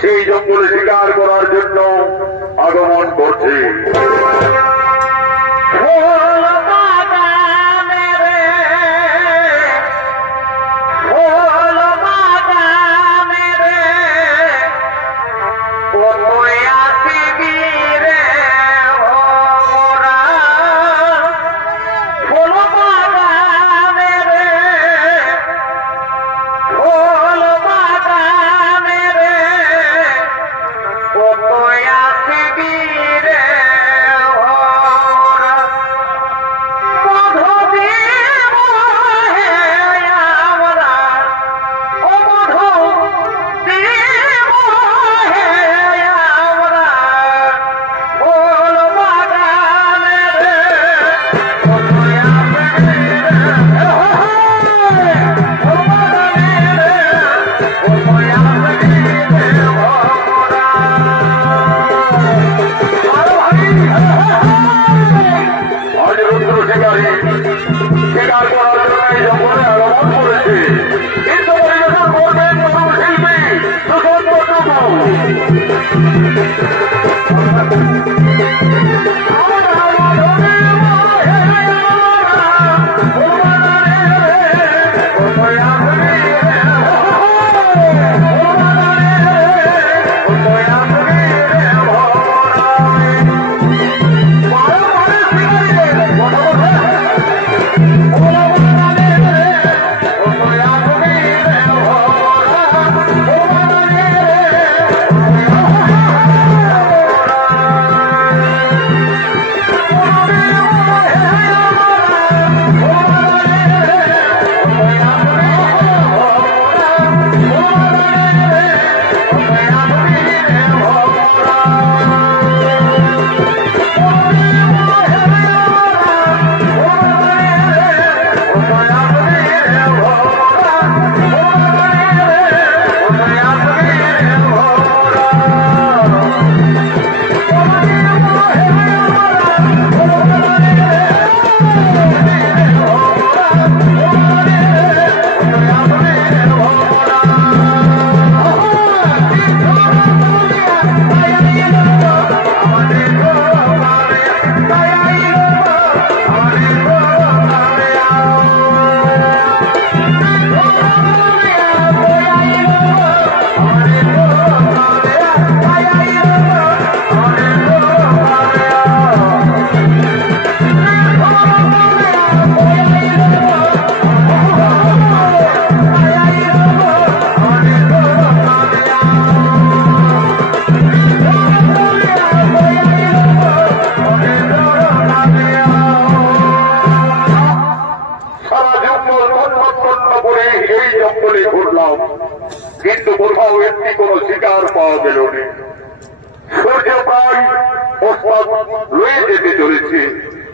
সেই জঙ্গলে শিকার করার জন্য আগমন করছে।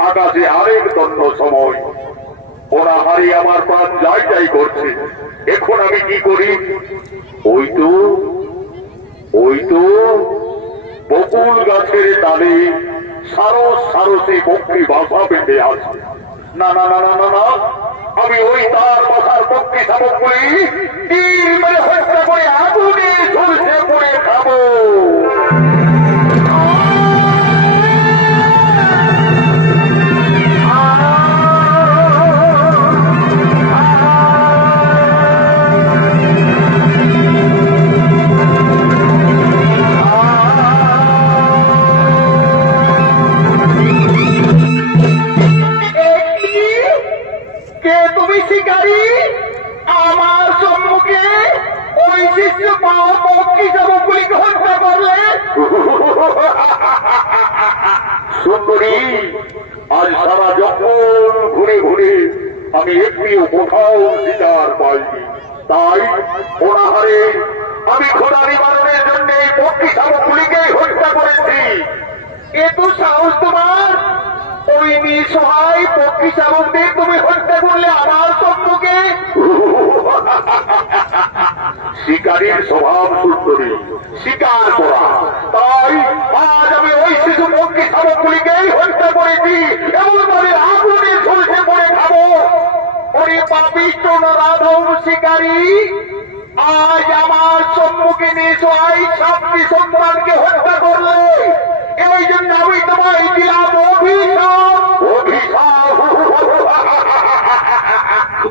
আকাশে আরেক দণ্ড সময়। ওরা হারি আমার প্রাণ যাই যাই করছে। এখন আমি কি করি? ওই তো বকুল গাছের ডালে সারস সারসে পক্ষী বাসা বেঁধে আছে। না না না না না না, আমি ওই তার বাসার পক্ষী শাবকগুলি তীর মেরে হত্যা করে আগুনে ঝলসে পড়ে খাবো। সুন্দরী, আজ সারা জঙ্গল ঘুরে ঘুরে আমি একটিও কোথাও শিকার পাইনি। তাই অনাহারে আমি খোদা নিবারণের জন্য এই পক্ষী শাবকগুলিকেই হত্যা করেছি। এ তো সাহস তোমার! ওই নিঃসহায় পক্ষী শাবকদের তুমি হত্যা করলে আমার সম্মুখে? শিকারীর স্বভাব সুন্দরী, শিকার করা। তাই আজ আমি ওই শিশু পক্ষী শাবকগুলিকেই হত্যা করেছি এবং তাদের আগুনে ঝলসে পড়ে খাবো। ওরে পাপিষ্ঠ নরাধম শিকারী, আজ আমার সম্মুখে নিঃসহায় 7টি সন্তানকে হত্যা করলে। এই জন্য আমি তোমায় দিলাম অভিশাপ। অভিশাপ?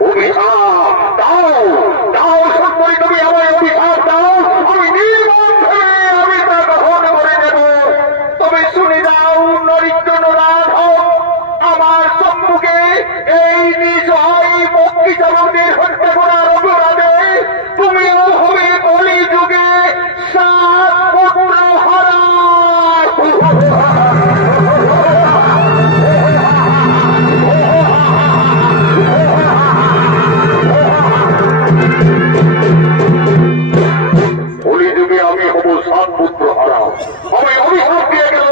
অভিশাপ দাও, দাও সুন্দরী, তুমি আমার অভিশাপ দাও। আমি নির্মম ভেবে আমি তা গ্রহণ করে নেব। তবে শুনে দাও নরিত্র নরাধম, আমার সম্মুখে এই নিঃসহায় পক্ষী শাবকদের হত্যা করার অপরাধে তুমিও হবে কলিযুগে 7 পুত্র হারা। কলিযুগে আমি হব 7 পুত্র হারা। আমি অভিশাপ দিয়ে গেল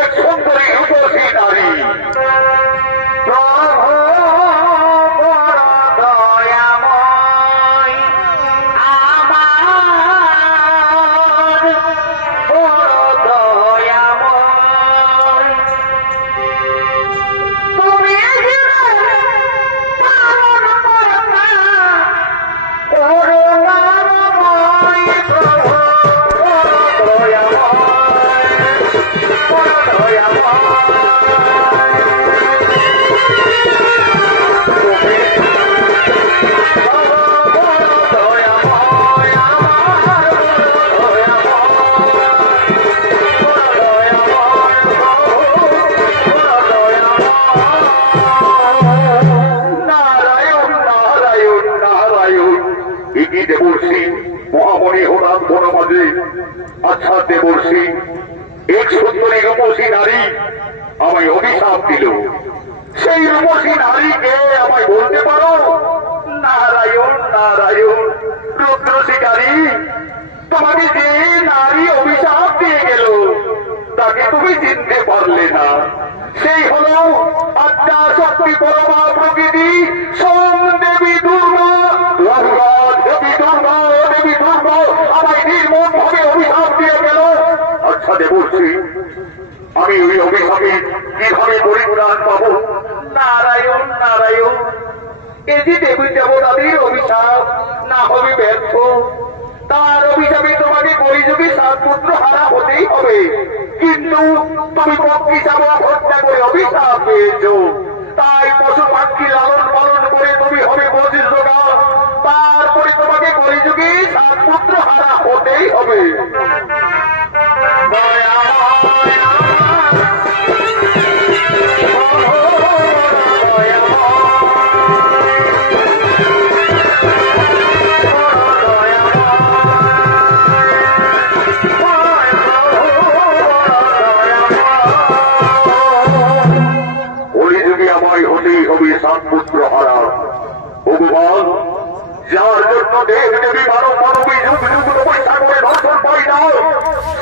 এক সুন্দরী রূপসী নারী। দেবর্ষী মহামণি হঠাৎ বনমাঝে। আচ্ছা দেবর্ষী, এক সুন্দরী রূপসী নারী আমায় অভিশাপ দিল। সেই রূপসী নারীকে আমায় বলতে পারো? নারায়ণ নারায়ণ, রুদ্র শিকারী, তোমাকে যে নারী অভিশাপ দিয়ে গেল তাকে তুমি চিনতে পারলে না। সেই হল আত্মা শক্তি পরমা প্রকৃতি সোম দেবী দুর্গা। দুর্গা দেবী, দুর্গা দেবী, দুর্গা আমায় নির্মম ভাবে অভিশাপ দিয়ে গেল। আচ্ছা দেবর্ষী, আমি ওই অভিশাপে কিভাবে পরিত্রাণ পাবো? নারায়ণ নারায়ণ, এ যে দেবী দেবতাদের অভিশাপ না হবে ব্যর্থ। তার অভিশাপে তোমাকে কলিযুগে 7 পুত্র হারা হতেই হবে। কিন্তু তুমি পক্ষী শাবক হত্যা করে অভিশাপ পেয়েছ। তাই পশু পাখি লালন পালন করে তুমি হবে বশিষ্ঠা। তারপরে তোমাকে কলিযুগে 7 পুত্র হারা হতেই হবে। হবে 7 পুত্র হারা। ভগবান, যার জন্য দেব দেবী মানব মানবী যুগ যুগ পয়সা করে দর্শন পাই না,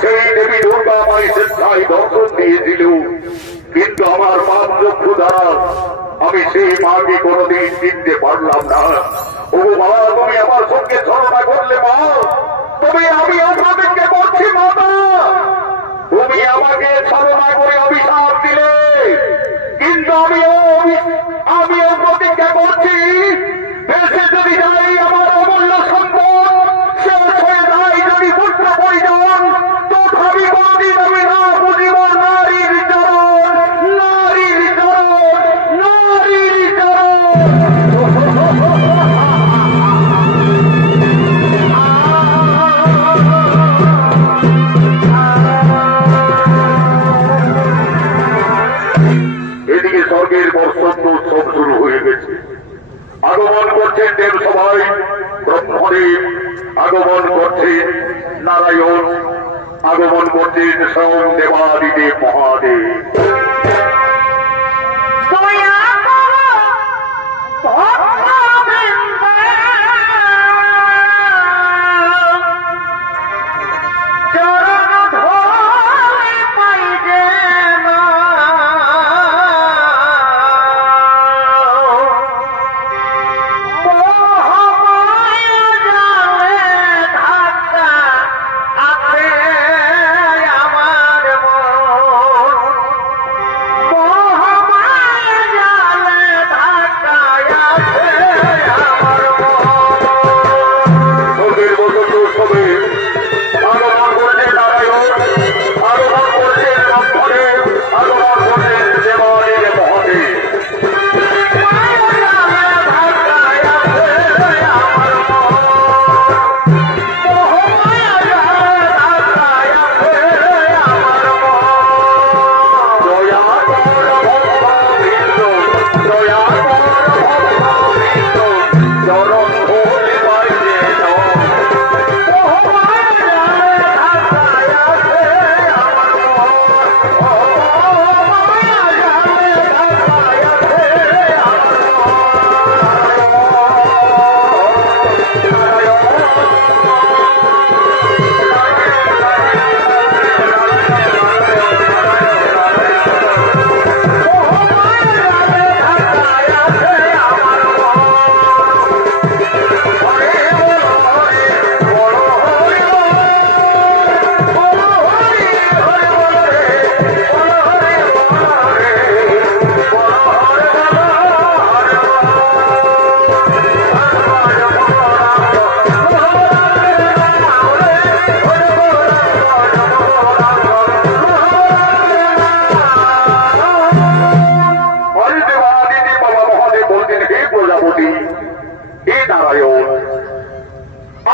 সেই দেবী দুর্গা আমায় স্বেচ্ছায় দর্শন দিয়েছিল। কিন্তু কিন্তু আমার পাপ চক্ষু দ্বারা আমি সেই মাকে কোনোদিন চিনতে পারলাম না। ও মা, তুমি আমার সঙ্গে ছলনা করলে মা, তুমি আমি আপনাদেরকে বলছি মাতা, তুমি আমাকে ছলনা করে অভিশাপ দিলে, কিন্তু আমিও প্রতিজ্ঞা করছি দেশে যদি যাই আমার অমূল্য সম্পদ শেষ হয়ে যায়, যদি পুত্র পরিজন, তো আমি কোনদিন আমি না বুঝিব নারীর চরণ, নারীর চরণ, নারীর চরণ। এদিকে স্বর্গের বর্ষণ উৎসব শুরু হয়ে গেছে। আগমন করছেন দেব সবাই ব্রহ্মদেব, আগমন করছেন নারায়ণ, আগমন করছেন স্বয়ং দেবাদিদেব মহাদেব।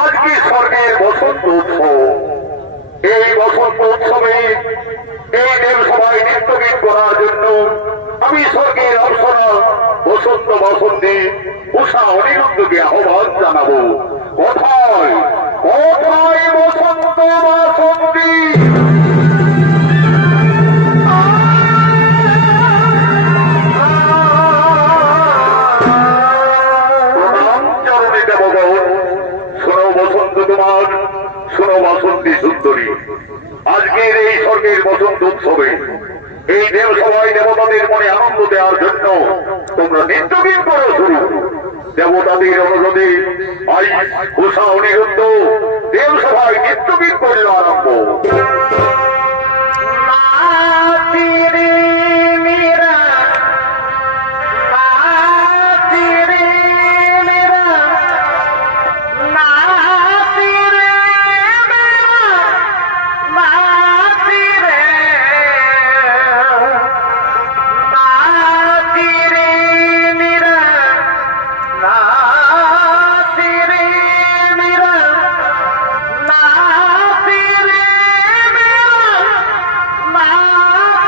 আজকে স্বর্গের বসন্ত উৎসব, এই বসন্ত উৎসবে এই দেব সবাই নৃত্যগীত করার জন্য আমি স্বর্গের অপ্সরা বসন্ত বসন্তী উষা অনিরুদ্ধকে আহ্বান জানাবো। কোথায় কোথায় বসন্ত বসন্তী? তোমার শোনো বসন্তী সুন্দরী, আজকের এই স্বর্গের বসন্ত উৎসবে এই দেব সবাই দেবতাদের মনে আনন্দ দেওয়ার জন্য তোমরা নৃত্যগীত করো শুরু। দেবতাদের অনুরোধে আই উষা অনিরুদ্ধ দেব সবাই নৃত্যগীত করল আরম্ভ।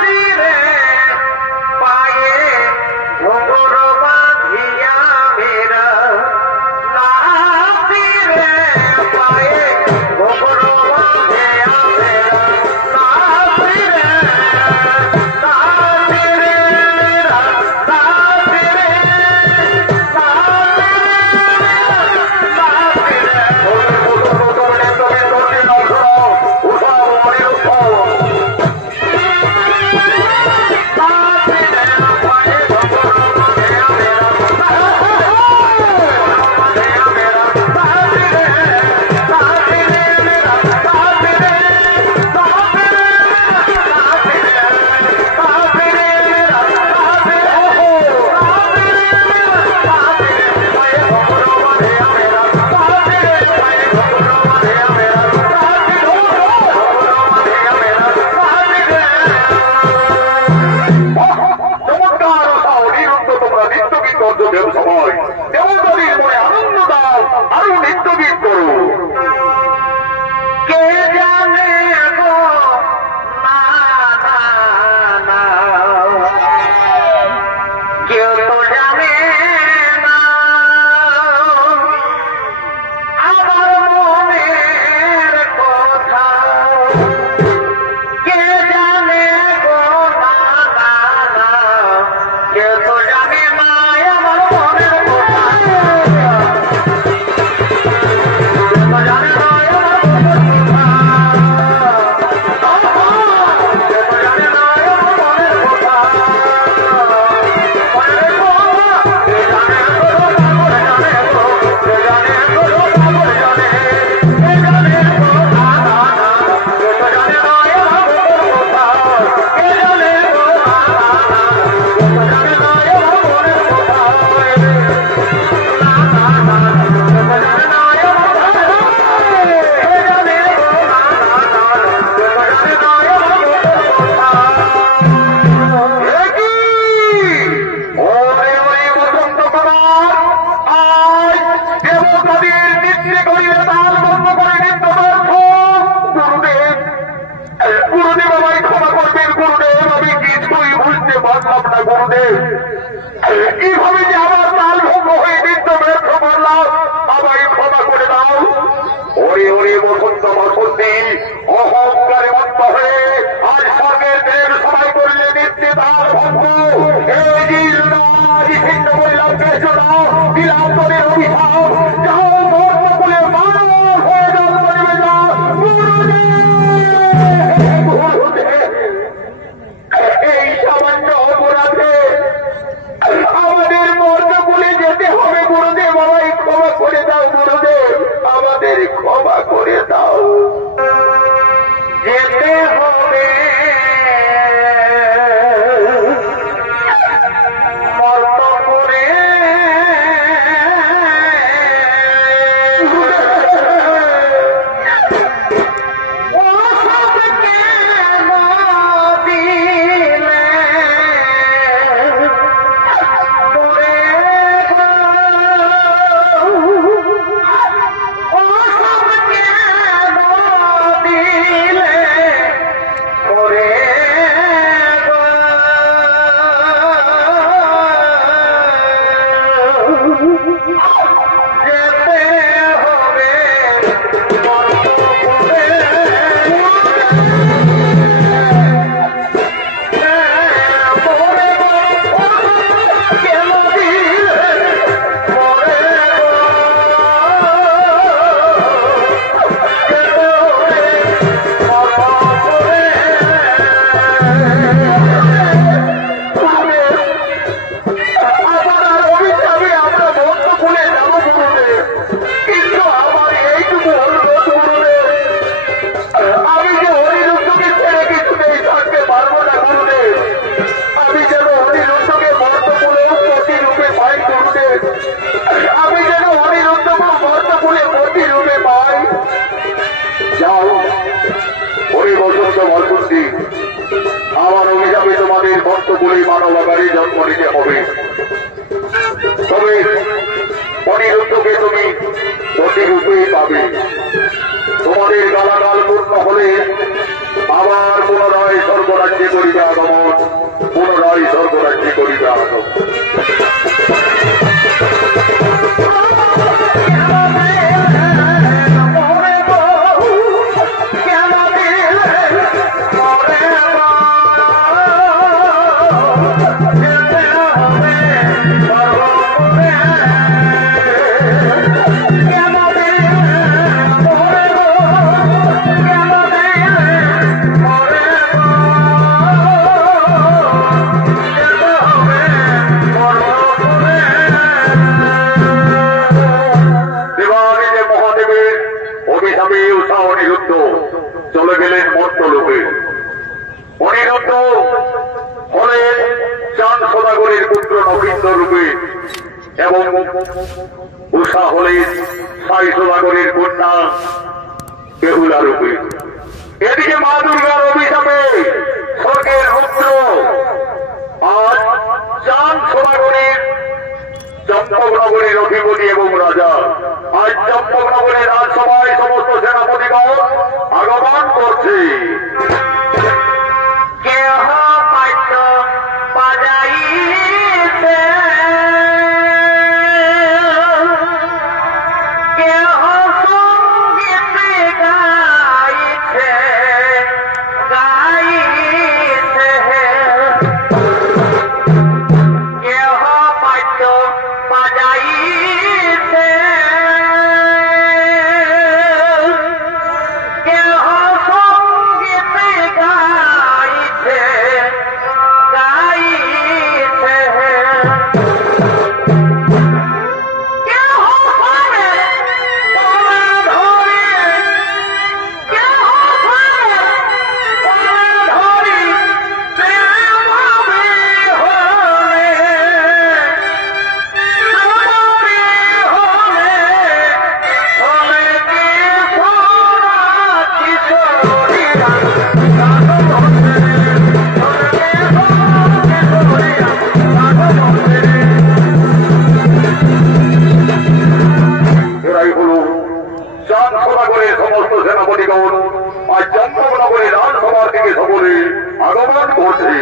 Tire ইঙ্গিত করো। কে জানে গো না না না, কেউ তো জানে না আমার মনের কথা। কে জানে গো না না না, কেউ তো জানে না আমার মনের কথা। কিভাবে যে আমার তাল ভঙ্গ হয়ে নৃত্য ব্যর্থ করলাম, আমায় ক্ষমা করে দাও। ওরে ওরে বসন্ত বসন্তী অহংকারে মত্ত হয়ে আজ স্বর্গের দেব সবাই করলে নৃত্যে তাল ভঙ্গ। এই চিহ্ন বললাম জন্য দিলাম তোদের অভিশাপ, যাও মর্ম বলে মানব হয়ে জন্ম নেবে না। এই সামান্য অপরাধে আমাদের মর্ম বলে যেতে হবে। গুরুদেব আমায় ক্ষমা করে দাও, গুরুদেব আমাদের ক্ষমা করে দাও। যেতে হবে মর্ত করে, আমার অভিশাপে তোমাদের ভক্তগুলি মানবাকারে জন্ম নিতে হবে। তবে অনিরুদ্ধকে তুমি প্রতিরূপেই পাবে। তোমাদের গালাগাল পূর্ণ হলে আবার পুনরায় স্বর্গরাজ্যে করিবে আগমন, পুনরায় স্বর্গরাজ্যে করিবে আগমন। চলে গেলেন মর্তলোকে। অনিরুদ্ধ হলেন চাঁদ সদাগরের পুত্র নবীন্দ্র রূপে এবং উষা হলেন সাই সদাগরের কন্যা বেহুলা রূপে। এদিকে মা দুর্গার অভিশাপে স্বর্গের রুদ্র আজ চাঁদ সদাগরের জন্ম চম্পকনগরীর অধিপতি এবং রাজা। আজ চম্পকনগরীর রাজসভায় সমস্ত সেনাপতিগণ আগমন করছে। সমস্ত সেনাপতিগণ আজ চম্পকনগরের রাজসভা থেকে সকলে আগমন করছে।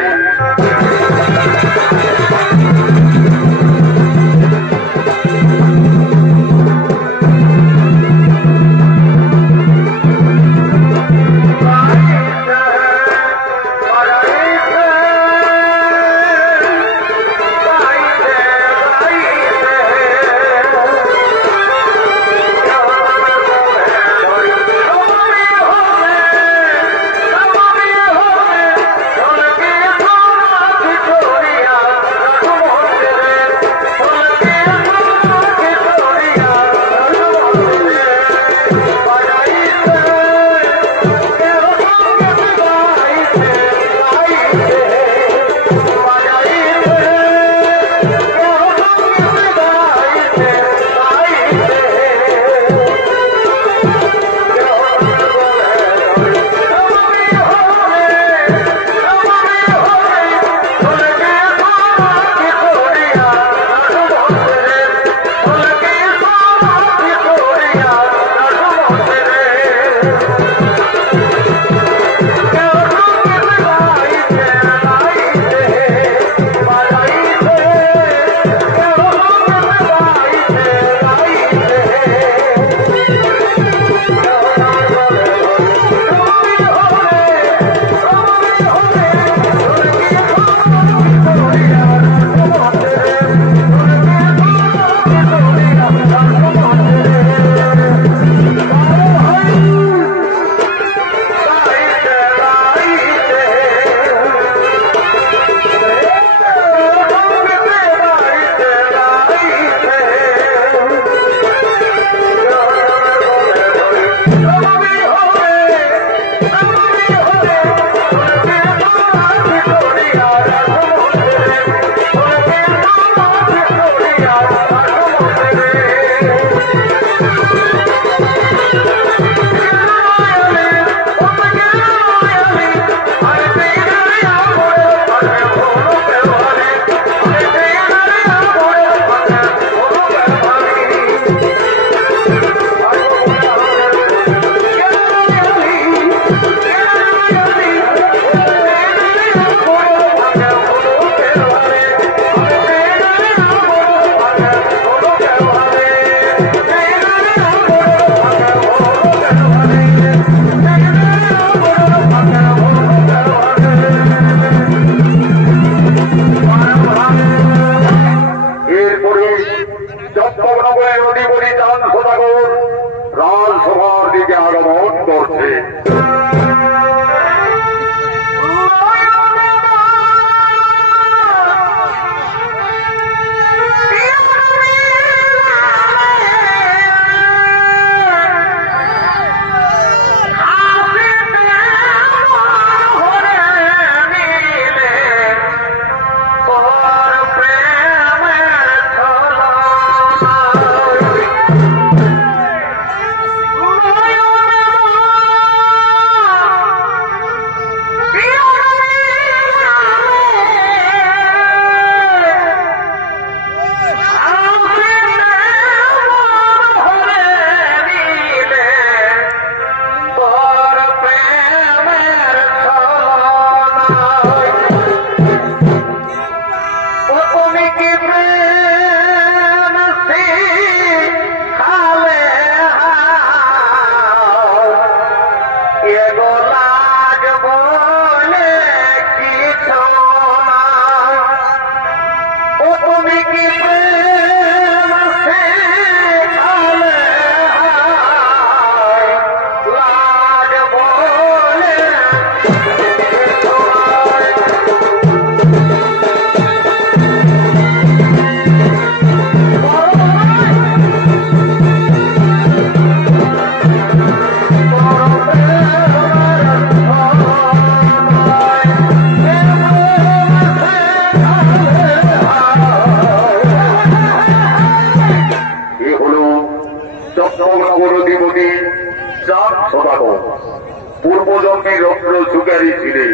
লক্ষ্মী রত্ন সুগারী ছিলেন।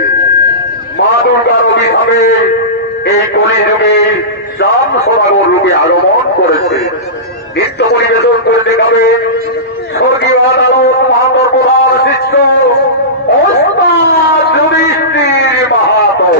মা দুর্গার অভিশাপে এই কলিযুগে শ্যাম সদাগর রূপে আগমন করেছে। নৃত্য পরিবেশন করে দেখাবে স্বর্গীয় আদালত মহান্তর প্রধান শিষ্য ওস্তাদ যুধিষ্ঠির মাহাতো।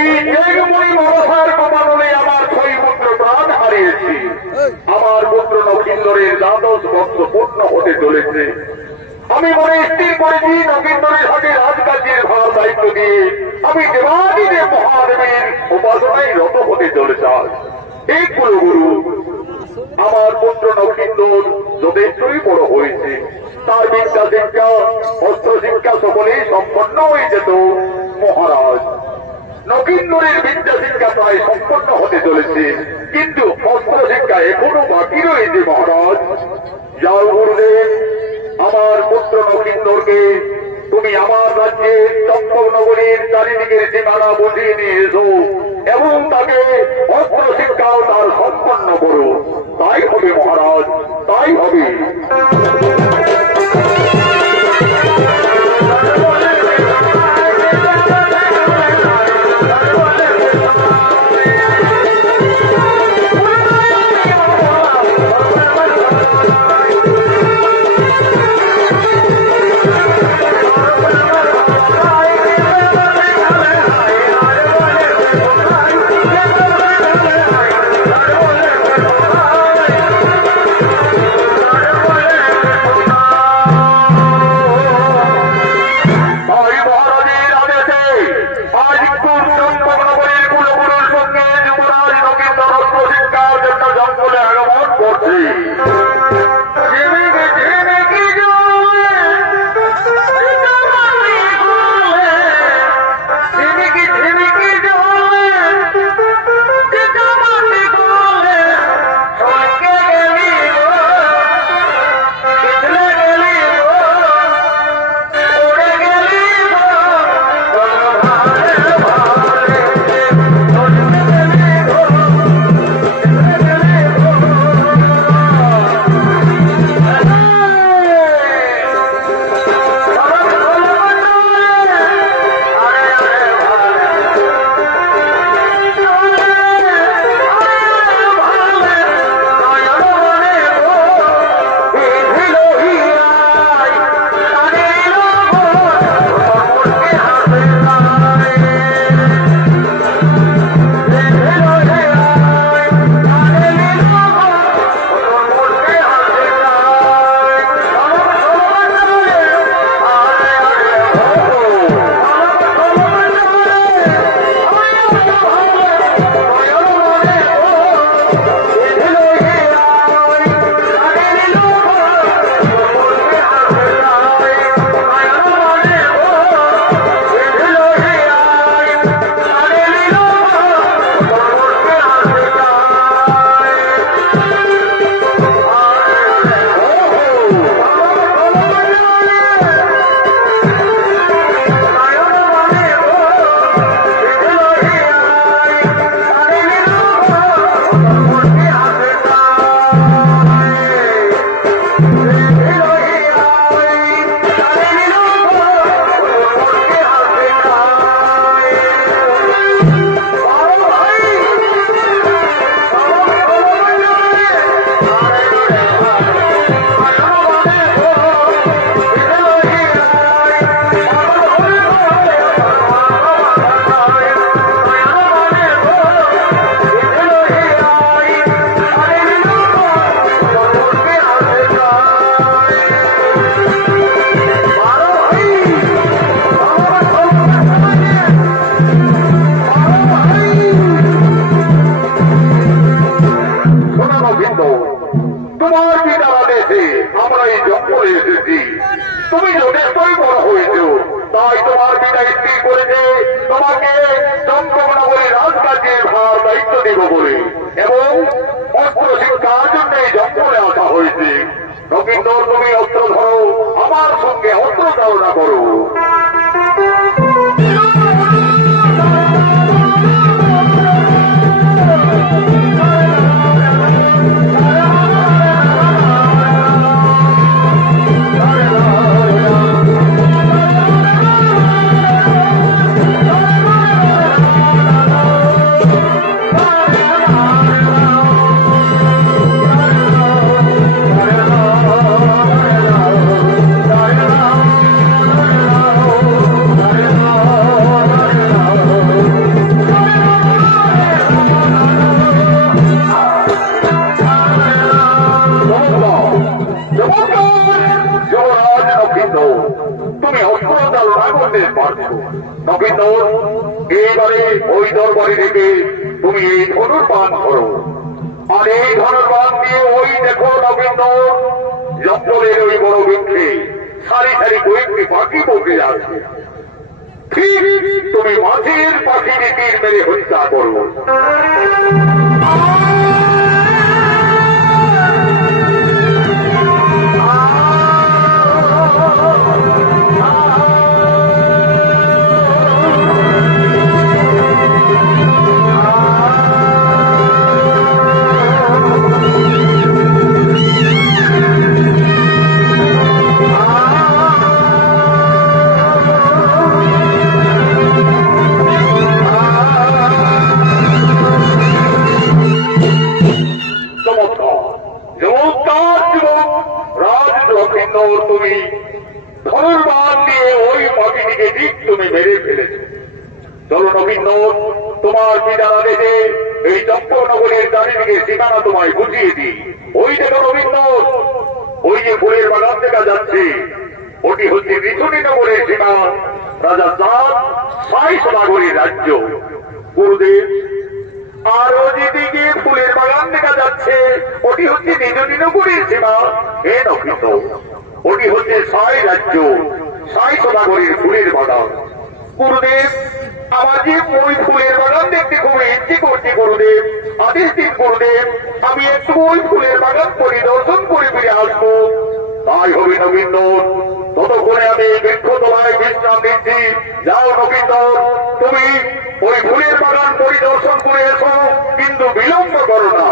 ওই জেগমণি মনসার কপালে আমার ছয় পুত্র প্রাণ হারিয়েছি। আমার পুত্র নগেন্দ্রের দ্বাদশ বর্ষ পূর্ণ হতে চলেছে। আমি মনে স্থির করেছি নগেন্দ্রের হাতে রাজকার্যের ভার দায়িত্ব দিয়ে আমি দেবাদিদেব মহাদেবের উপাসনায় রত হতে চলেছে। এই কুলগুরু আমার পুত্র নগেন্দ্র যথেষ্টই বড় হয়েছে। তার বিদ্যা শিক্ষা অস্ত্র শিক্ষা সকলেই সম্পন্ন হয়ে যেত। মহারাজ, নগেন্দ্রের বিদ্যা শিক্ষা প্রায় সম্পন্ন হতে চলেছে, কিন্তু অস্ত্র শিক্ষা এখনো বাকি রয়েছে। মহারাজ, যাও গুরুদেব, আমার পুত্র নগেন্দ্রকে তুমি আমার রাজ্যের চম্পকনগরীর চারিদিকের সীমানা বুঝিয়ে নিয়ে এসো এবং তাকে অস্ত্র শিক্ষাও তার সম্পন্ন করো। তাই হবে মহারাজ, তাই হবে। দরবারে রেখে তুমি এই ধনুর্বাণ ধরো। আর এই ধনুর্বাণ দিয়ে ওই দেখো নবীন জঙ্গলের ওই বড় বৃক্ষে সারি সারি কয়েকটি পাখি বসে আছে। ঠিক তুমি মাঝের পাখির তীর মেরে হত্যা করো। তুমি ধনুর্বাণ দিয়ে ওই পাখিটিকে ঠিক তুমি মেরে ফেলেছ। চলো নবীন, তোমার পিতার আদেশে এই চম্পনগরের চারিদিকে সীমানা তোমায় বুঝিয়ে দিই। ওই দেখো নবীন, ওই যে ফুলের বাগান দেখা যাচ্ছে, ওটি হচ্ছে বিষ্ণুনগরের সীমা, রাজা চাঁদ সাই সোনাগরের রাজ্য। গুরুদেব, আরো যেদিকে ফুলের বাগান দেখা যাচ্ছে, ওটি হচ্ছে বিষ্ণুনগরের সীমা। হে নক্ষিত, ওটি হচ্ছে সাই রাজ্য, সাই সোনাগরের ফুলের বাগান। গুরুদেব, আমার যে ওই ফুলের বাগান দেখতে খুব ইচ্ছে করছে গুরুদেব, আদেশ দিন গুরুদেব, আমি একটু ওই ফুলের বাগান পরিদর্শন করে ফিরে আসবো। তাই হবে নবীন, ততক্ষণে আমি বৃক্ষ তোমায় বিশ্রাম দিচ্ছি। যাও নবীন, তুমি ওই ফুলের বাগান পরিদর্শন করে এসো, কিন্তু বিলম্ব করো না।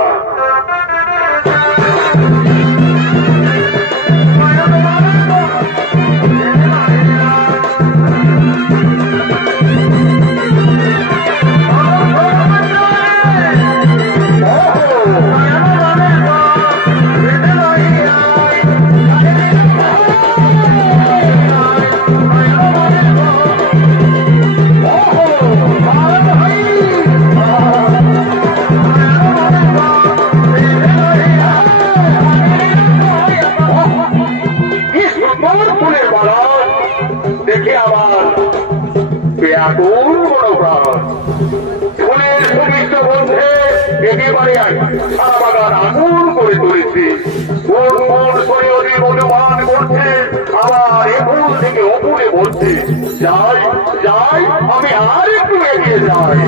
ফুলের সুমিষ্ট বন্ধে একেবারে সারা বাগান আগুন করে তুলেছে। কোন কোন শরীরে মধুপান করছে, আবার এ ফুল থেকে অপুরে বলছে, যাই যাই, আমি আর একটু এগিয়ে যাই।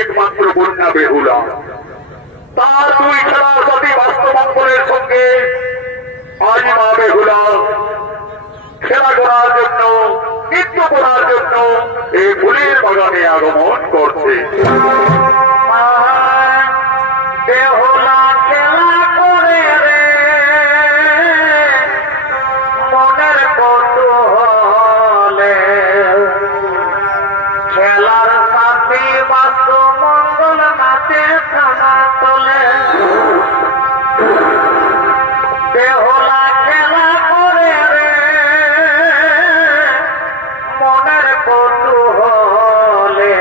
একমাত্র কন্যা বেহুলা, তার দুই খেলার সাথী বাস্তবাঙ্গনের সঙ্গে আজ মা বেহুলা খেলা করার জন্য, নৃত্য করার জন্য এই ফুলের বাগানে আগমন করছে। বেহুলা খেলা করে রে মনের কৌতূহলে, খেলার সাথী বাস্তমঙ্গল নাচে থানা তোলে। বেহুলা খেলা করে রে মনের কৌতূহলে,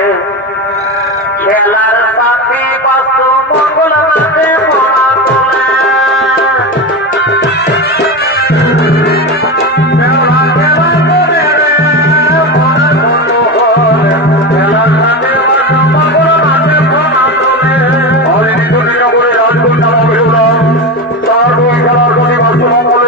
খেলার সাথী বাস্তমঙ্গল নাচে থানা তোলে। বেহুলা খেলা করে রে মনের কৌতূহলে, খেলার সাথী বাস্তমঙ্গল নাচে থানা তোলে। আর এই দুর্নীতি করে রাজকন্যা বেহুলা তার দুই খেলার সাথী বাস্তমঙ্গল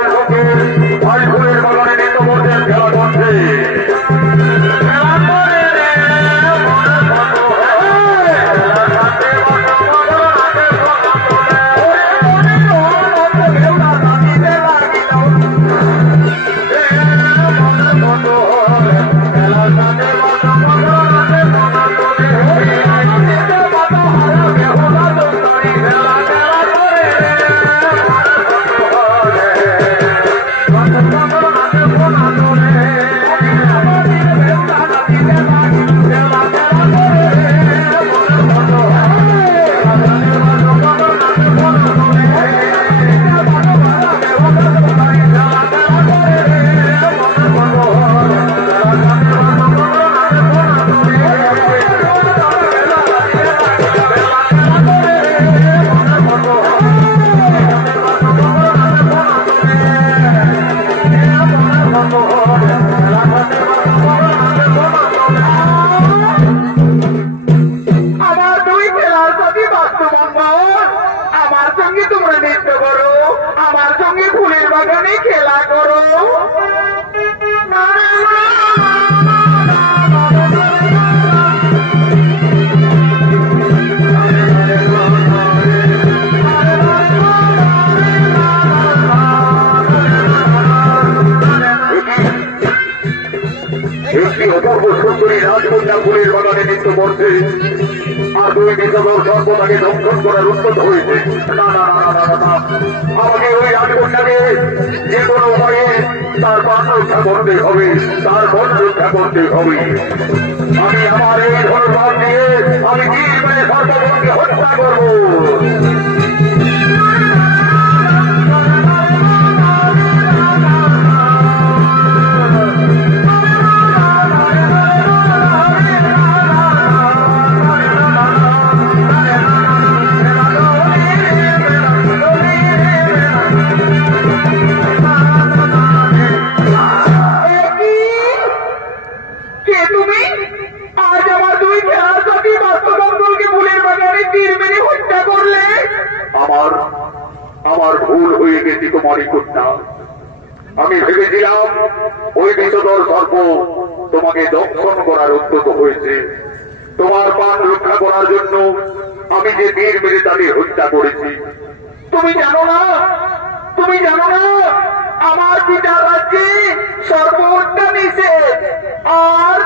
বাগানে খেলা করো। একটি অপূর্ব সুন্দরী রাজকন্যা ফুলের বাগানে নৃত্য করছে, আর দুই বিষধর সর্প তাকে দংশন করার উদ্যত হয়েছে। না না না না না না, আমাকে ওই রাজকন্যাকে যে কোনো উপায়ে তার প্রাণ রক্ষা করতে হবে, তার মন রক্ষা করতে হবে। আমি আমার এই ধনুর্বাণ দিয়ে আমি তীর মেরে সর্পগণকে হত্যা করবো। আমার ভুল হয়ে গেছি তোমারই কন্যা। আমি ভেবেছিলাম ওই বিষধর সর্প তোমাকে দংশন করার উদ্যত হয়েছে, তোমার প্রাণ রক্ষা করার জন্য আমি যে তীর মেরে তাদের হত্যা করেছি। তুমি জানো না, তুমি জানো না আমার পিতার রাজ্যে সর্প হত্যা নিষেধ, আর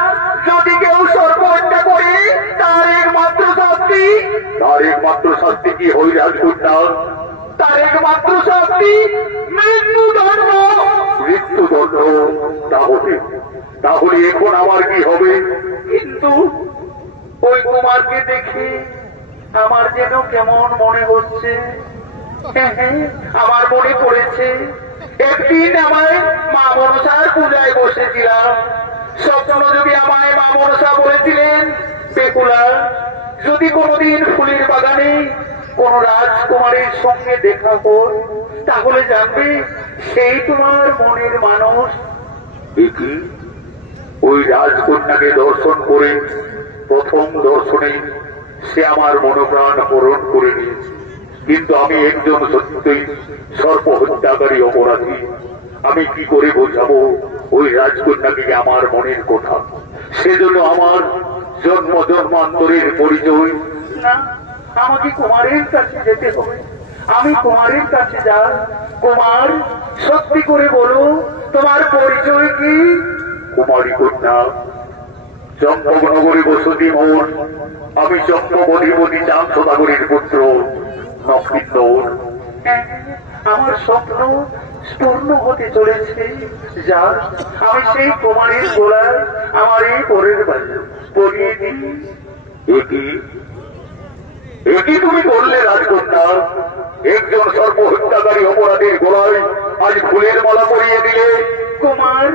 যদি কেউ সর্প হত্যা করে তার একমাত্র শাস্তি কি হই রাজকন্যা? তার একমাত্র শাস্তি মৃত্যুদণ্ড। মৃত্যুদণ্ড? তাহলে এখন আমার কি হবে? কিন্তু ওই কুমারকে দেখে আমার যেন কেমন মনে হচ্ছে। আমার মনে পড়েছে একদিন আমায় মা মনসার পূজায় বসেছিলাম, স্বপ্ন যদি আমায় মা মনসা বলেছিলেন, বেকুলা যদি কোনদিন ফুলের বাগানে কোন রাজকুমারের সঙ্গে দেখা কর, তাহলে জানবে সেই তোমার মনের মানুষ। দেখি ওই রাজকন্যাকে দর্শন করে প্রথম দর্শনে সে আমার মনোপ্রাণ হরণ করে নিয়েছে, কিন্তু আমি একজন সত্যই সর্প হত্যাকারী অপরাধী। আমি কি করে বোঝাবো ওই রাজকন্যাকে আমার মনের কথা? সেজন্য আমার জন্ম জন্মান্তরের পরিচয়। না, আমাকে কুমারের কাছে যেতে হবে। আমি কুমারের কাছে যাই। কুমার, সত্যি করে বলো তোমার পরিচয় কি? কুমারী কন্যা, চম্পকনগরে বসতি মোর। আমি চম্পক-অধিপতি চাঁদ সদাগরের পুত্র নক্ষত্র। আমার স্বপ্ন পূর্ণ হতে চলেছে। যা, আমি সেই কুমারের গোলায় আমার এই পরের বাড়ি পরিয়ে দিই। একই তুমি বললে রাজকন্যা? একজন সর্প হত্যাকারী অপরাধীর গোলায় আজ ফুলের মালা পরিয়ে দিলে? কুমার,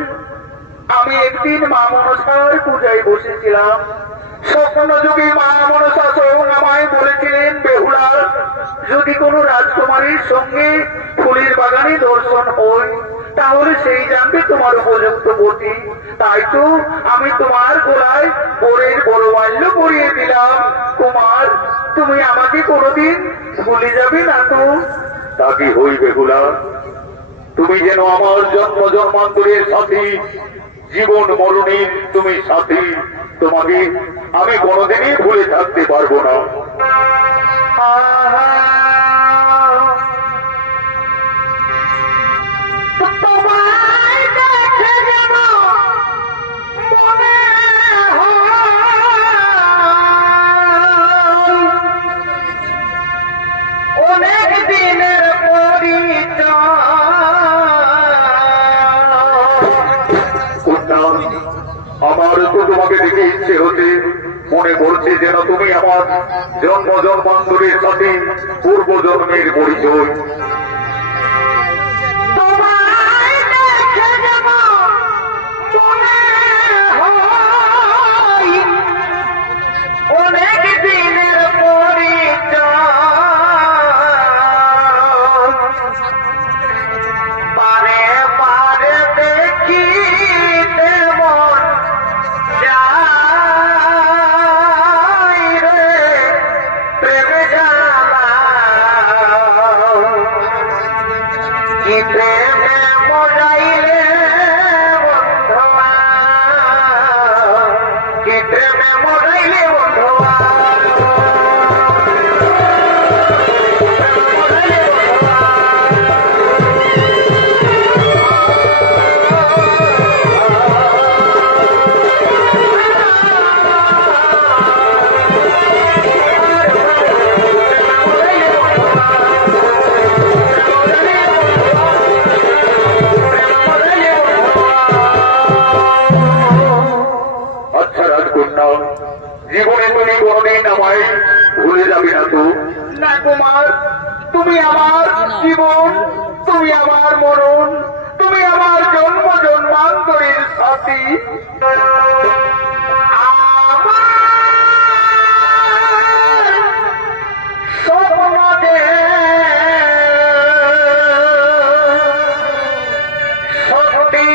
আমি একদিন মা মনসার পূজায় বসেছিলাম, স্বপ্ন যুগে মা মনসা স্বয়ং আমায় বলেছিলেন, বেহুলা যদি কোন রাজকুমারীর সঙ্গে ফুলের বাগানে দর্শন হয় তাহলে সেই জানবে তোমার উপযুক্ত পতি। তাই তো আমি তোমার গোলায় বরের বড়মাল্য পরিয়ে দিলাম। কুমার, তুমি আমাকে কোনদিন ভুলে যাবে না তো? তা কি হই বেহুলা, তুমি যেন আমার জন্ম জন্মান্তরের সাথী, জীবন মরণের তুমি সাথী। তোমাকে আমি কোনদিনই ভুলে থাকতে পারবো না। অনেক দিনের আমার তো তোমাকে দেখে ইচ্ছে হতে মনে করছে যেন তুমি আমার জন্ম জন্মান্তরের সাথে পূর্ব জন্মের পরিচয়। অনেক দিনের পরিচয় পারে পারে দেখি তেমন যাই রে প্রেমে জানা কি প্রেমে মজাইলে বন্ধুয়া, কি প্রেমে মজাইলে বন্ধুয়া, জীবনে তুমি কোনদিন আমায় ভুলে যাবে না তো? না কুমার, তুমি আমার জীবন, তুমি আমার মরণ, তুমি আমার জন্ম জন্মান্তরের সাথী। আমার স্বপ্ন যে সত্যি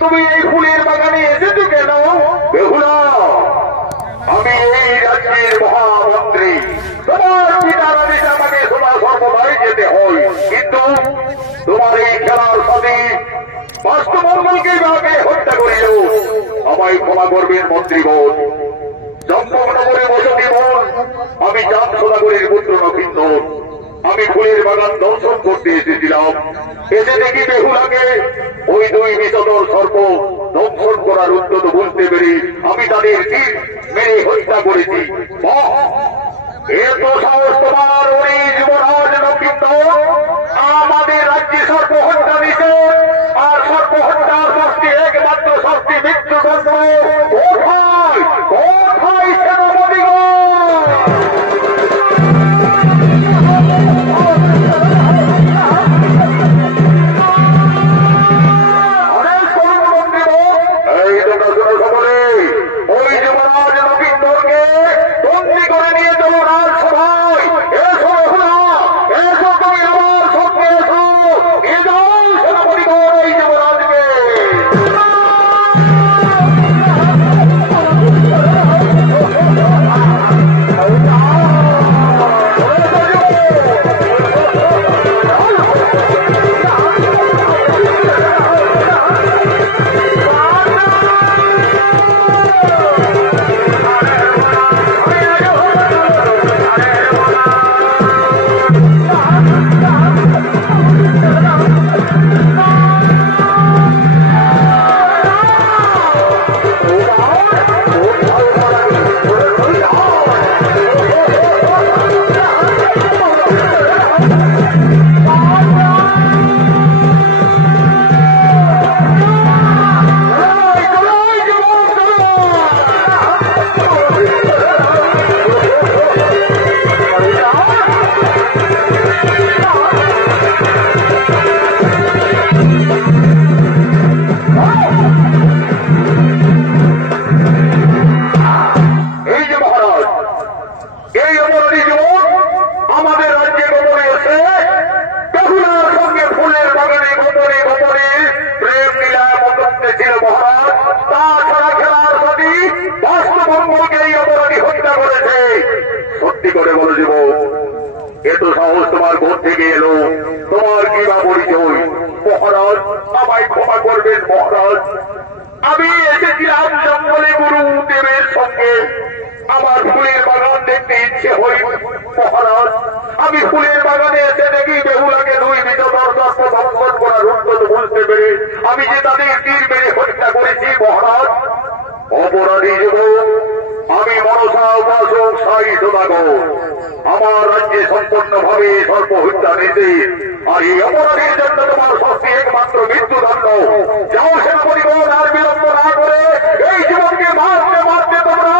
তুমি এই ফুলের বাগানে এসেছো কেন? বেহুলা, আমি এই রাজ্যের মহামন্ত্রী, তোমার পিতার আদেশে আমাকে সদা সর্বদাই যেতে হয়, কিন্তু তোমার এই খেলার সাথে বাস্তবমঙ্গলকে আমাকে হত্যা করিল। আমায় ক্ষমা করবেন মন্ত্রীগণ। চম্পকনগরে বসতি মন, আমি চাঁদ সদাগরের পুত্র নবীন্দন। আমি ফুলের বাগান দর্শন করতে এসেছিলাম। এসে দেখি বেহুলাকে ওই দুই বিষধর সর্প দংশন করার উদ্যত বুঝতে পেরে আমি তাদের তীর মেরে হত্যা করেছি। এত সাহস তোমার ওই যুবরাজ নবীন্দন? আমাদের রাজ্যে সর্প হত্যা নিষেধ, আর সর্প হত্যার শাস্তি একমাত্র শাস্তি মৃত্যুদণ্ড। কোথায় কোথায় সেনাপতিগণ? সত্যি করে বলো জীবন, এত সাহস তোমার ঘর থেকে এলো? তোমার কি বা পরিচয়? মহারাজ, আমায় ক্ষমা করবেন মহারাজ। আমি এসেছিলাম জঙ্গলে গুরুদেবের সঙ্গে। আমার ফুলের বাগান দেখতে ইচ্ছে হই মহারাজ। আমি ফুলের বাগানে এসে দেখি বেহুলাকে দুই বিষধর সর্প দংশন করার উদ্যত বুঝতে পেরে আমি যে তাদের তীর মেরে হত্যা করেছি মহারাজ। অপরাধী যুবক, আমি মনসা উপাসক ভাই সদাগর, আমার রাজ্যে সম্পূর্ণভাবে সর্বহত্যা নিষেধ, আর এই অপরাধের জন্য তোমার শাস্তি একমাত্র মৃত্যুদণ্ড। যাও সেনাপতিগণ, আর বিলম্ব না করে এই জীবনকে মারতে মারতে তোমরা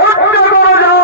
হত্যা করে যাও।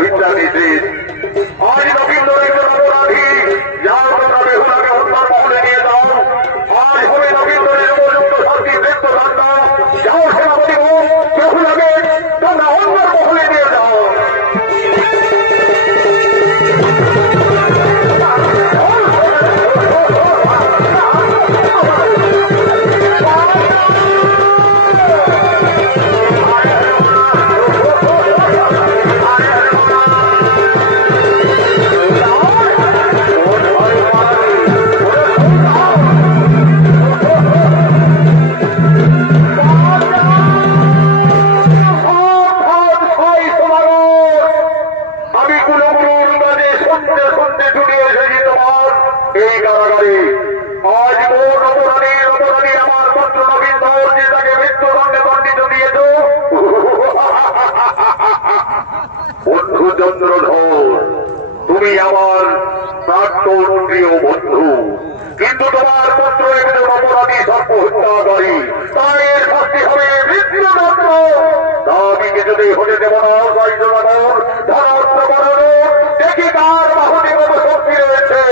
সর্বহিংসা নিষেধ। আজ নবীন্দ্র একজন অপরাধী, যার তোমরা বেহুলাকে হত্যার মহলে নিয়ে যাও। আজ হবে নবীন্দ্রের উপযুক্ত শাস্তি মৃত্যুদণ্ড। যাও সেনাপতি, বেহুলাকে তোমরা অন্যর মহলে নিয়ে যাও। তুমি আমার প্রাক্তন প্রিয় বন্ধু, কিন্তু তোমার পুত্র একজন অপরাধী সর্বহত্যাকারী, তাই এর শাস্তি হবে মৃত্যুদণ্ড। তা আমি কিছুতেই হতে দেব না। ধরাত্ম করানো দেখি কার বাহুনি কত শক্তি রয়েছে।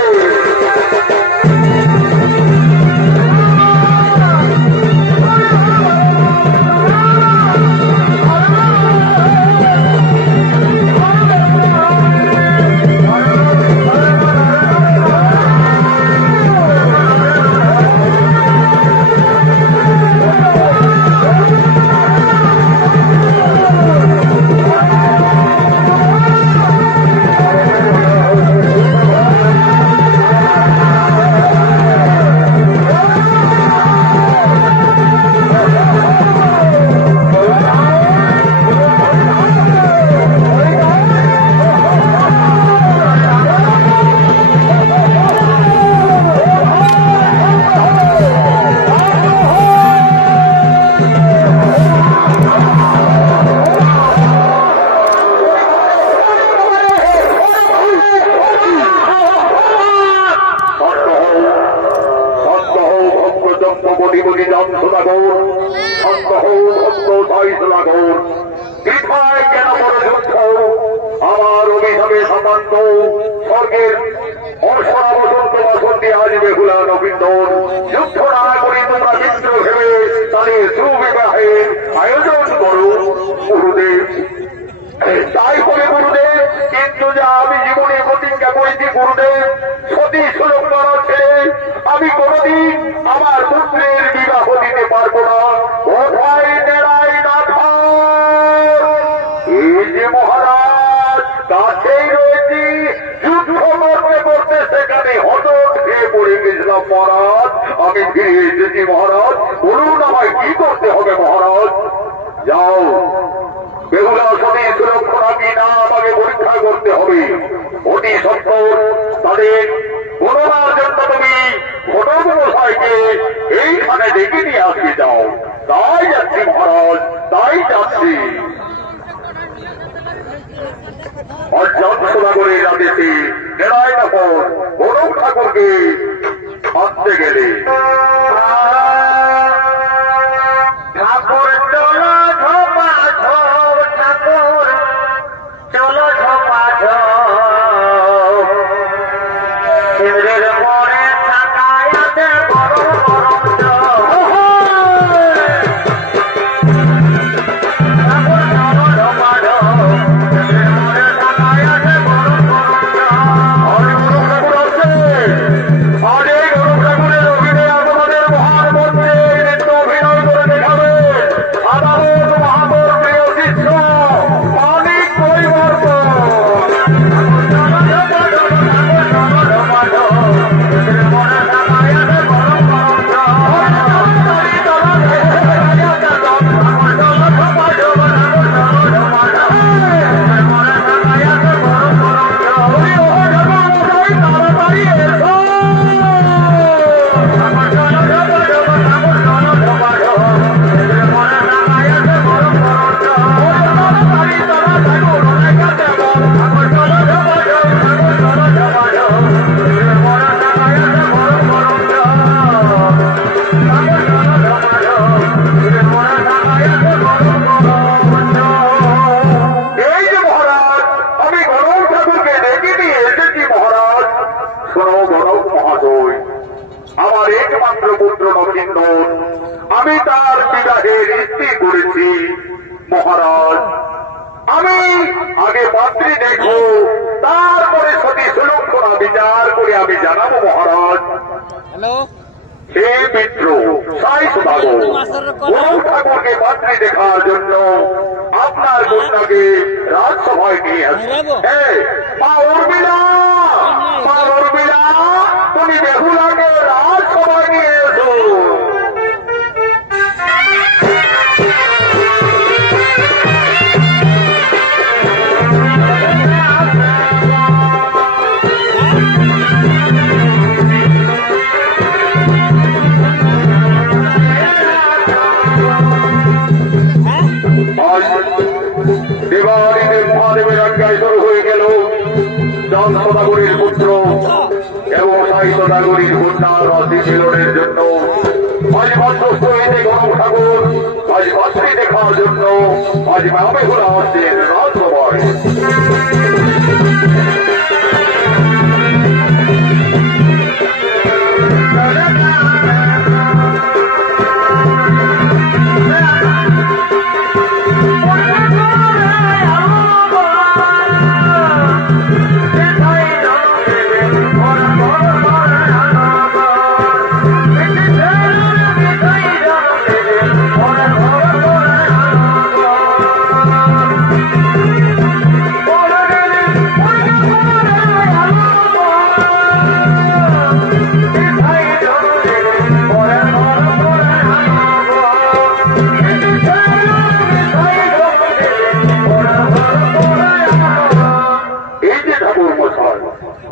আমার অভিশাপে সম্বন্ধ স্বর্গের অর্ষণা বসন্ত বসন্তে আজ বেহুলা নবীন্দর যুদ্ধ না করে তোমরা মিত্র ভেবে তাদের সুবিবাহের আয়োজন করো গুরুদেব। তাই হবে গুরুদেব, কিন্তু যা আমি জীবনে প্রতিজ্ঞা করেছি গুরুদেব, সতী সুলক্ষণা ছেড়ে আমি কোনদিন আমার পুত্রের বিবাহ দিতে পারবো না। কোথায় নেড়াই না এই যে মহারাজ কাছেই রয়েছি, যুদ্ধ করতে করতে সেখানে হঠাৎ খেয়ে পড়ে গেছিলাম মহারাজ। আমি ফিরে এসেছি মহারাজ, বলুন আমায় কি করতে হবে মহারাজ? যাও বেহুলা সতী সুলক্ষণা কি না আমাকে পরীক্ষা করতে হবে। অতি সত্তর তাদের গণনার জন্য তুমি ঘটক মশাইকে এইখানে ডেকে নিয়ে আসতে যাও। তাই যাচ্ছি মহারাজ, তাই যাচ্ছি। অর্জনসভা করে রাজেতে নেড়াই তখন গণক ঠাকুরকে আনতে গেলে ঠাকুর চলো ঝোপা ঝোপ, ঠাকুর চলো ঝোপা ঝোপ, শিমরের পরে থাকায় আছে গরম গরম জল। ঠাকুর চলো ঝোপা ঝোপ, শিমরের পরে থাকায় আছে গরম গরম জল। আর এই গরম ঠাকুরের অভিনয় আপনাদের মহান মধ্যে নৃত্য অভিনয় করে দেখাবে আদালত মহাবর প্রিয় শিষ্য মানিক পরিবর্তন। এই যে মহারাজ, আমি মহাশয়, আমার একমাত্র পুত্র নবীন্দর, আমি তার বিবাহের স্থির করেছি মহারাজ। আমি আগে পাত্রী দেখব, তারপরে সতী সুলক্ষণা বিচার করে আমি জানাবো মহারাজ। হে মিত্র সাই সদাগর, ঠাকুরকে পাত্রী দেখার জন্য আপনার কন্যাকে রাজসভায় নিয়ে আসে। মা উর্মিলা, মা উর্মিলা, তুমি বেহুলাকে রাজসভায় নিয়ে এসো। দেবাদিদেব মহাদেবের আজ্ঞায় শুরু হয়ে গেল জন সদাগরীর পুত্র এবং সাই সদাগরীর কন্যা রাশি মিলনের জন্য। আজ মধ্যস্থ হইতে গণক ঠাকুর আজ পাত্রী দেখার জন্য আজ মামে ঘোরা আসছেন রাজসভায়।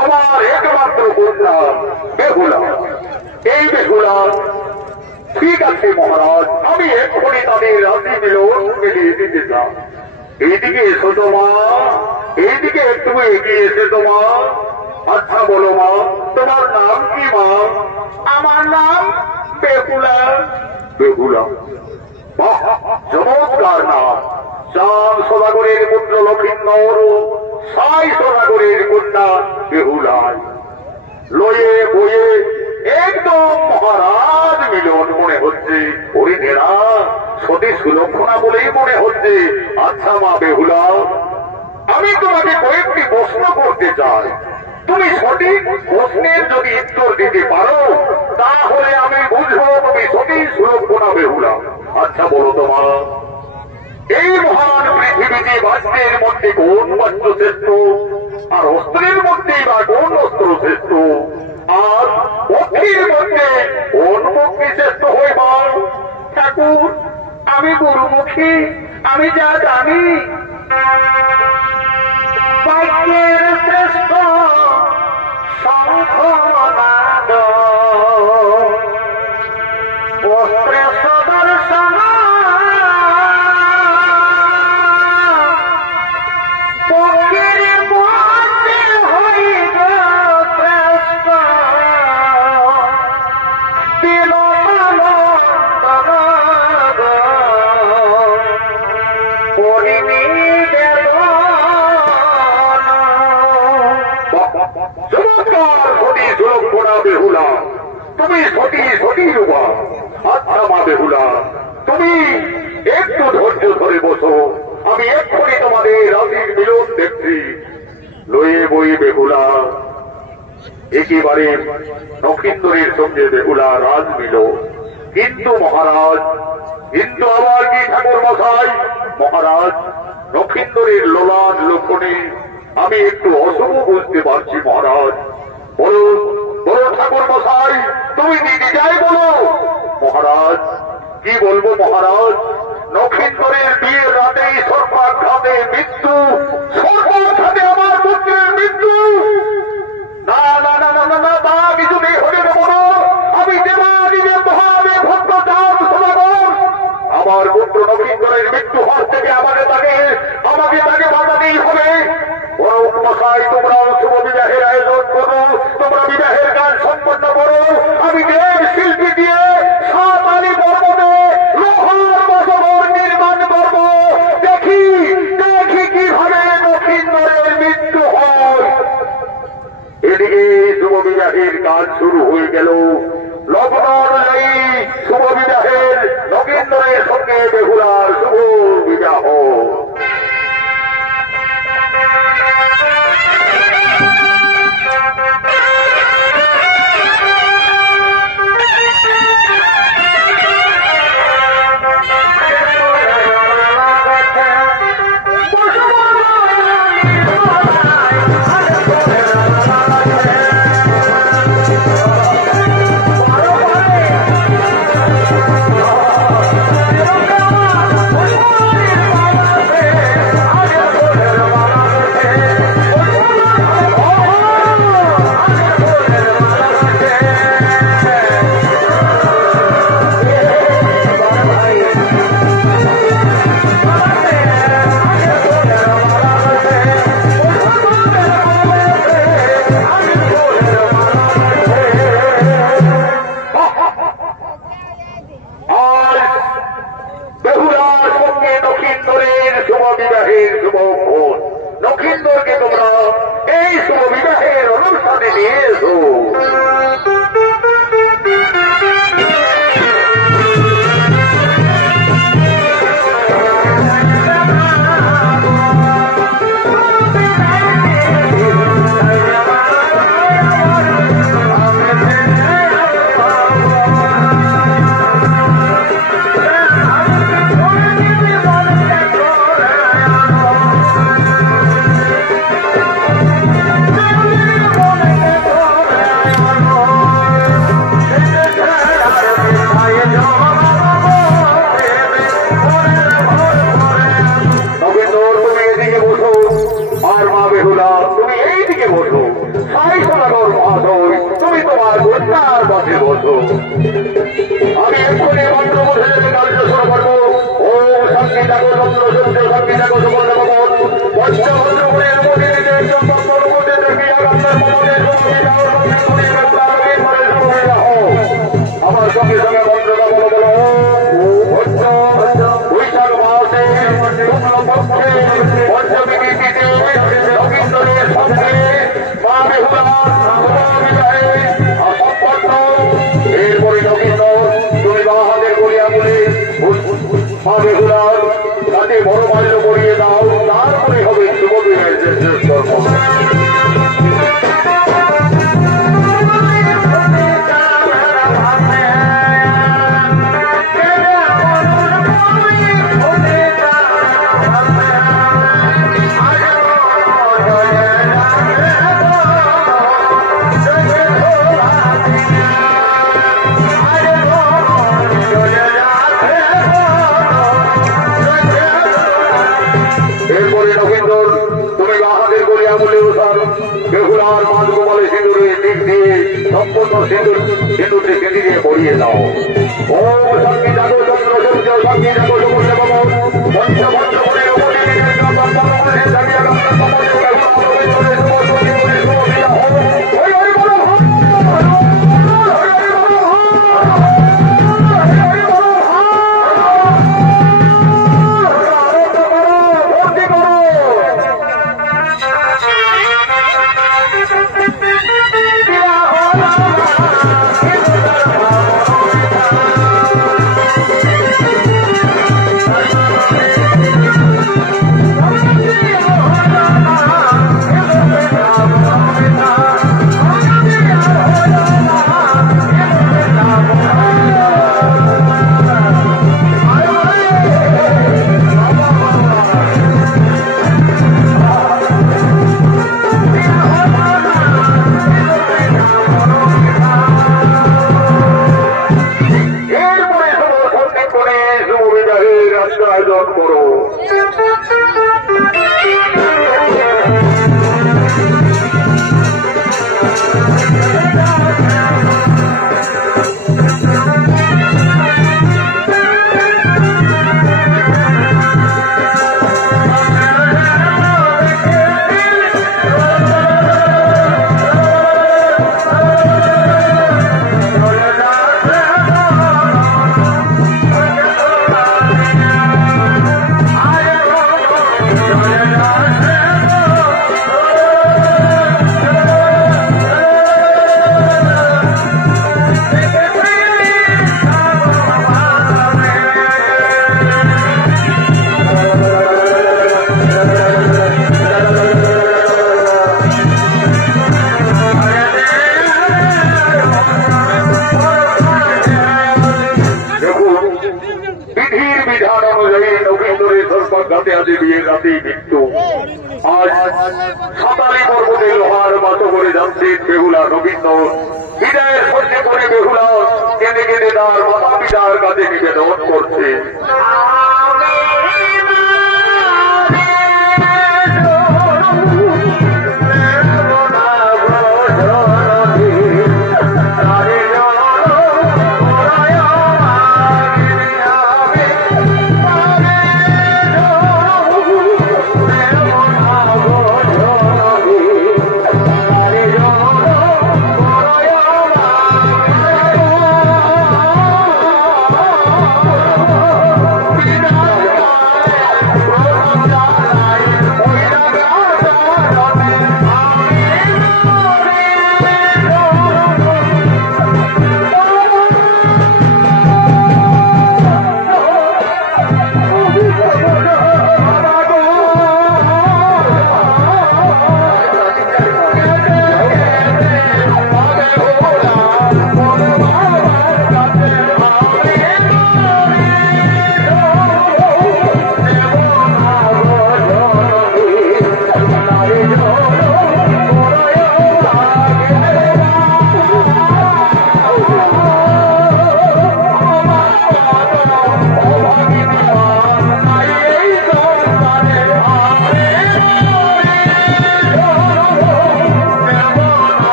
আমার একমাত্র কন্যা বেহুলা, এই বেহুলা ঠিক আছে মহারাজ, আমি এক্ষুনি তাদের রাশি মিলন মিলিয়ে দিতে চাই। এইদিকে এসো তো মা, এইদিকে একটু এগিয়ে এসে তো মা। আচ্ছা বলো মা, তোমার নাম কি মা? আমার নাম বেহুলা। বেহুলা, বাহ, চমৎকার নাম। চাঁদ সদাগরের পুত্র লক্ষিন্দর, সাই সদাগরের কন্যা বেহুলায়, লয়ে বয়ে একদম মহারাজ মিলন মনে হচ্ছে। ওই নেড়া সতী সুলক্ষণা বলেই মনে হচ্ছে। আচ্ছা মা বেহুলা, আমি তোমাকে কয়েকটি প্রশ্ন করতে চাই। তুমি সঠিক প্রশ্নের যদি উত্তর দিতে পারো তাহলে আমি বুঝবো তুমি সতী সুলক্ষণা বেহুলা। আচ্ছা বলো তোমার, এই মহান পৃথিবীতে বাস্যের মধ্যে কোন বাস্য শ্রেষ্ঠ, আর অস্ত্রের মধ্যে বা কোন অস্ত্র শ্রেষ্ঠ, আর পক্ষীর মধ্যে কোন পক্ষী শ্রেষ্ঠ হয়ে বল? ঠাকুর, আমি গুরুমুখী, আমি যা জানি বাক্যের শ্রেষ্ঠ শঙ্খ নাদ, অস্ত্রে সদর্শন, বেহুলা তুমি সতী সতী রূপা। আচ্ছা মা বেহুলা, তুমি একটু ধৈর্য ধরে বসো, আমি এক্ষুনি তোমাদের রাশির মিলন দেখছি। লয়ে বই বেহুলা একেবারে নক্ষিন্দরের সঙ্গে বেহুলা রাজ মিল। কিন্তু মহারাজ, কিন্তু আবার কি ঠাকুর মশাই? মহারাজ, নক্ষিন্দরের লোলান লক্ষণে আমি একটু অশুভ বুঝতে পারছি মহারাজ। বলো বলো ঠাকুর মশাই, তুমি নিজেই বলো। মহারাজ, কি বলবো মহারাজ? নক্ষিন্দরের বিয়ের রাতেই সর্বাঘাতে মৃত্যু, সর্বাঘাতে আমার পুত্রের মৃত্যু। না না না না না না, তা কিছু নেই হতে দেব না। আমি দেবাদিদেব মহাদেব ভক্ত চাঁদ সদাগর, আমার পুত্র নক্ষিন্দরের মৃত্যু হওয়ার থেকে আমাকে তাকে বাঁচাতেই হবে। মশাই, তোমরা শুভ বিবাহের আয়োজন করো, তোমরা বিবাহের গান সম্পন্ন করো। আমি দেব শিল্পী দিয়ে সাতালি পর্বতে লোহার বসবর নির্মাণ করব। দেখি দেখি কিভাবে নক্ষিন্দরের মৃত্যু হয়। এদিকে শুভ বিবাহের গান শুরু হয়ে গেল। লগ্ন অনুযায়ী শুভ বিবাহের নগেন্দ্রের সঙ্গে বেহুলার শুভ বিবাহ। নক্ষিন্দরকে তোমরা এই শুভ বিবাহের অনুষ্ঠানে নিয়ে এসো। আমি এক্ষুনি মন্ত্র বসে কার্য শুরু করবো। ও শান্তি থাকো চন্দ্র সূর্য শান্তি থাকো সুবর্ণ ভবন পঞ্চভদ্রপুরের মধ্যে থেকে চন্দ্র মধ্যে থেকে আগামের মধ্যে আমার সঙ্গে সঙ্গে মন্ত্রটা বলো বলো। বৈশাখ মাসে শুক্লপক্ষে পঞ্চমী তিথিতে নগেন্দ্রের সঙ্গে মা বেহুলার এরপরে নগেন্দ্র তুমি বাবা হাতের গড়িয়া বলে মা বেহুলার তাতে বড় বাল্য করিয়ে দাও। তারপরে হবে শুভ বিবাহের কর্ম। বেহুলার মাঝ গোপালে সিঁদুরের দিক দিয়ে সম্পূর্ণ সিঁদুরটি কেটে দিয়ে পড়িয়ে দাও। ও সঙ্গী জাগো চন্দ্র সূর্য সঙ্গী জাগো সমুদ্র ভবন পঞ্চভদ্র করে ঘাতে আজ বিয়ের রাতেই মৃত্যু। আজ সাঁতালি পর্বতে লোহার মতো করে যাচ্ছেন বেহুলা রবীন্দ্র। বিদায়ের সঙ্গে করে বেহুলা কেঁদে কেঁদে তার মাতা পিতার কাছে নিবেদন করছে।